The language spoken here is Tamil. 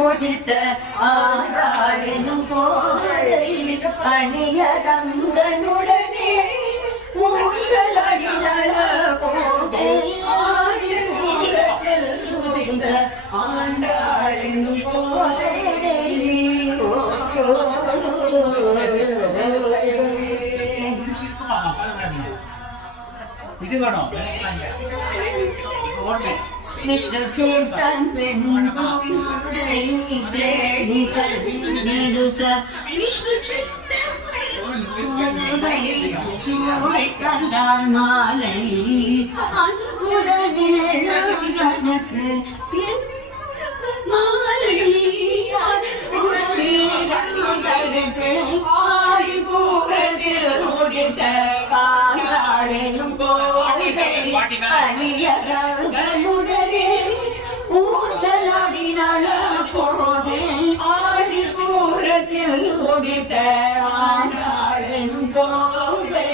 முடித்த ஆடாளெனும் போதை அணியதங்கனுடனே மூச்சலடினள போதை ஆடில் முடிந்த ஆண்டாளெனும் போதை இது வேணும் விஷ்ணு சேத்தன் பெண்ணுக விஷ்ணு சூளை கண்டாள் மாலை அன்புடனே எனக்கு மாலை அன்புடனே எனக்கு ஆடி பூரத்தில் முடித்த காண்டாளெனும் போதை அணியரங்களுடனே ஊஞ்சலாடினால போதே ஆடி பூரத்தில் முடித்த ஆண்டாளெனும் போதை